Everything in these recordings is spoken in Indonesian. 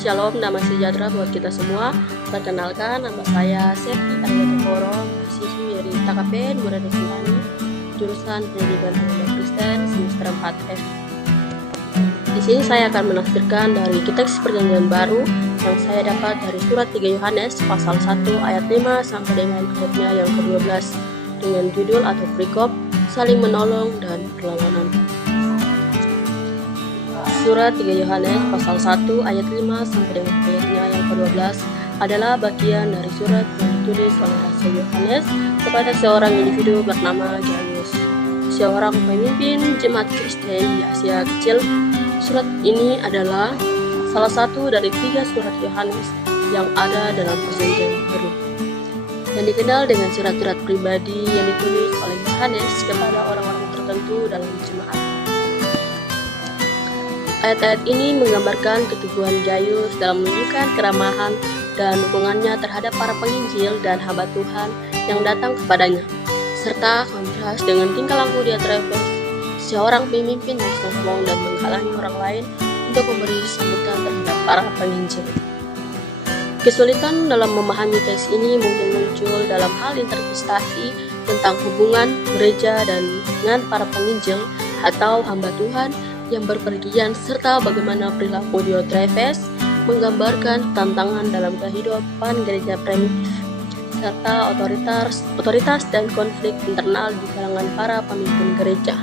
Shalom, damai sejahtera buat kita semua. Perkenalkan, nama saya Septi Arigatokoro, mahasiswi dari TKP Murada Sintani, jurusan Pendidikan Agama Kristen semester 4F. Di sini saya akan menafsirkan dari teks Perjanjian Baru yang saya dapat dari surat 3 Yohanes pasal 1 ayat 5 sampai dengan ayatnya yang ke-12 dengan judul atau perikop saling menolong dan perlawanan. Surat 3 Yohanes pasal 1 ayat 5 sampai dengan ayatnya yang ke-12 adalah bagian dari surat yang ditulis oleh Rasul Yohanes kepada seorang individu bernama Gaius, seorang pemimpin jemaat Kristen di Asia Kecil. Surat ini adalah salah satu dari 3 surat Yohanes yang ada dalam Perjanjian Baru dan dikenal dengan surat-surat pribadi yang ditulis oleh Yohanes kepada orang-orang tertentu dalam jemaat. Ayat-ayat ini menggambarkan keteguhan Gaius dalam menunjukkan keramahan dan dukungannya terhadap para penginjil dan hamba Tuhan yang datang kepadanya, serta kontras dengan tingkah laku Diotrefes, seorang pemimpin yang sombong dan menghalangi orang lain untuk memberi sambutan terhadap para penginjil. Kesulitan dalam memahami teks ini mungkin muncul dalam hal interpretasi tentang hubungan gereja dengan para penginjil atau hamba Tuhan yang berpergian, serta bagaimana perilaku Diotrefes menggambarkan tantangan dalam kehidupan gereja primitif, serta otoritas dan konflik internal di kalangan para pemimpin gereja.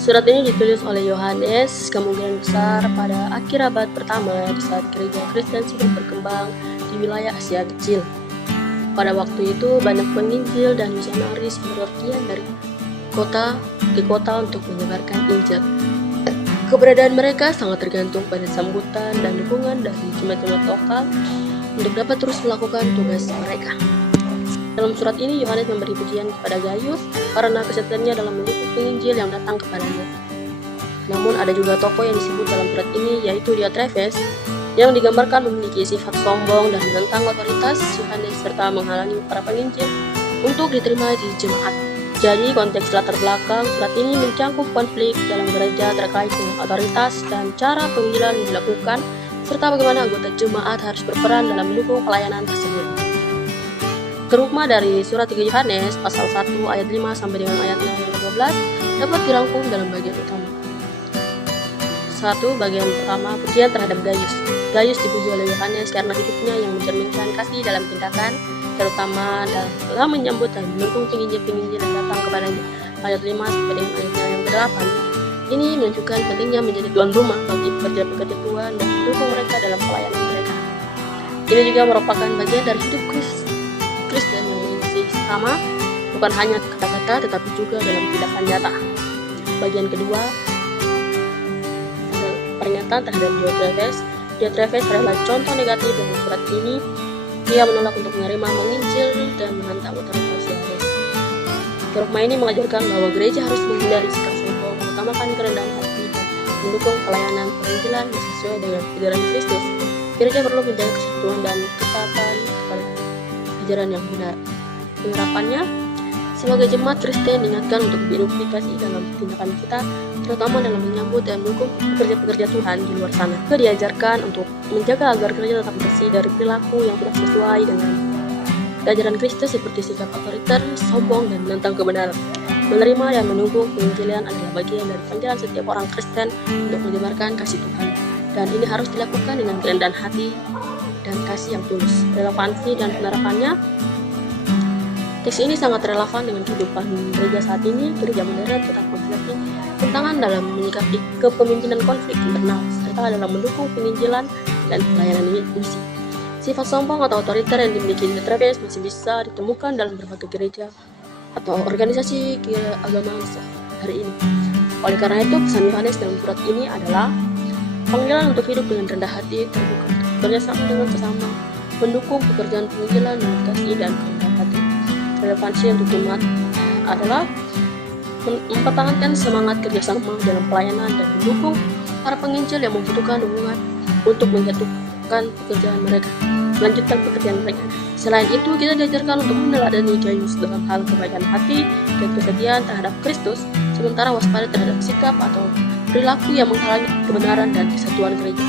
Surat ini ditulis oleh Yohanes kemungkinan besar pada akhir abad pertama di saat gereja Kristen sedang berkembang di wilayah Asia Kecil. Pada waktu itu banyak penginjil dan misionaris berpergian dari kota ke kota untuk menyebarkan Injil. Keberadaan mereka sangat tergantung pada sambutan dan dukungan dari jemaat-jemaat lokal untuk dapat terus melakukan tugas mereka. Dalam surat ini Yohanes memberi pujian kepada Gaius karena kesetiaannya dalam mendukung penginjil yang datang kepadanya. Namun ada juga tokoh yang disebut dalam surat ini, yaitu Diotrefes, yang digambarkan memiliki sifat sombong dan menentang otoritas Yohanes serta menghalangi para penginjil untuk diterima di jemaat. Jadi konteks latar belakang surat ini mencangkup konflik dalam gereja terkait dengan otoritas dan cara penginjilan yang dilakukan, serta bagaimana anggota jemaat harus berperan dalam mendukung pelayanan tersebut. Kerukma dari surat 3 Yohanes pasal 1 ayat 5 sampai dengan ayat yang ke-12 dapat dirangkum dalam bagian utama. 1. Bagian pertama, pujian terhadap Gaius. Gaius dipuji oleh Yohanes karena hidupnya yang mencerminkan kasih dalam tindakan, terutama dalam menyambut dan mendukung penginjil-penginjil yang datang kepadanya. Ayat 5 sampai dengan ayatnya yang ke-8. Ini menunjukkan pentingnya menjadi tuan rumah bagi pekerja-pekerja Tuhan dan mendukung mereka dalam pelayanan mereka. Ini juga merupakan bagian dari hidup Kristen yang memiliki sama, bukan hanya kata-kata tetapi juga dalam tindakan nyata. Bagian kedua adalah pernyataan terhadap Diotrefes. Diotrefes adalah contoh negatif dalam surat ini. Dia menolak untuk menerima menginjil dan menentang otoritas Yohanes. Kerukma ini mengajarkan bahwa gereja harus menghindari sikap sombong, mengutamakan kerendahan hati dan mendukung pelayanan penginjilan yang sesuai dengan ajaran Kristus. Gereja perlu menjaga kesatuan dan ketaatan kepada ajaran yang benar. Penerapannya, sebagai jemaat Kristen diingatkan untuk berimplikasi dalam tindakan kita, terutama dalam menyambut dan mendukung pekerja-pekerja Tuhan di luar sana. Kita diajarkan untuk menjaga agar gereja tetap bersih dari perilaku yang tidak sesuai dengan ajaran Kristus seperti sikap otoriter, sombong, dan menentang kebenaran. Menerima dan mendukung penginjilan adalah bagian dari panggilan setiap orang Kristen untuk menyebarkan kasih Tuhan, dan ini harus dilakukan dengan kerendahan hati dan kasih yang tulus. Relevansi dan penerapannya, teks ini sangat relevan dengan kehidupan gereja saat ini. Gereja modern tetap menghadapi tantangan dalam menyikapi kepemimpinan konflik internal, serta dalam mendukung penginjilan dan pelayanan misi. Sifat sombong atau otoriter yang dimiliki Diotrefes masih bisa ditemukan dalam berbagai gereja atau organisasi keagamaan hari ini. Oleh karena itu, pesan Yohanes dalam surat ini adalah panggilan untuk hidup dengan rendah hati, terbuka, bekerjasama dengan sesama, mendukung pekerjaan penginjilan dengan kasih dan kerendahan hati. Relevansi untuk jemaat adalah mempertahankan semangat kerjasama dalam pelayanan dan mendukung para penginjil yang membutuhkan dukungan untuk melanjutkan pekerjaan mereka. Selain itu, kita diajarkan untuk meneladani Gaius dalam hal kebaikan hati dan kesetiaan terhadap Kristus, sementara waspada terhadap sikap atau perilaku yang menghalangi kebenaran dan kesatuan gereja.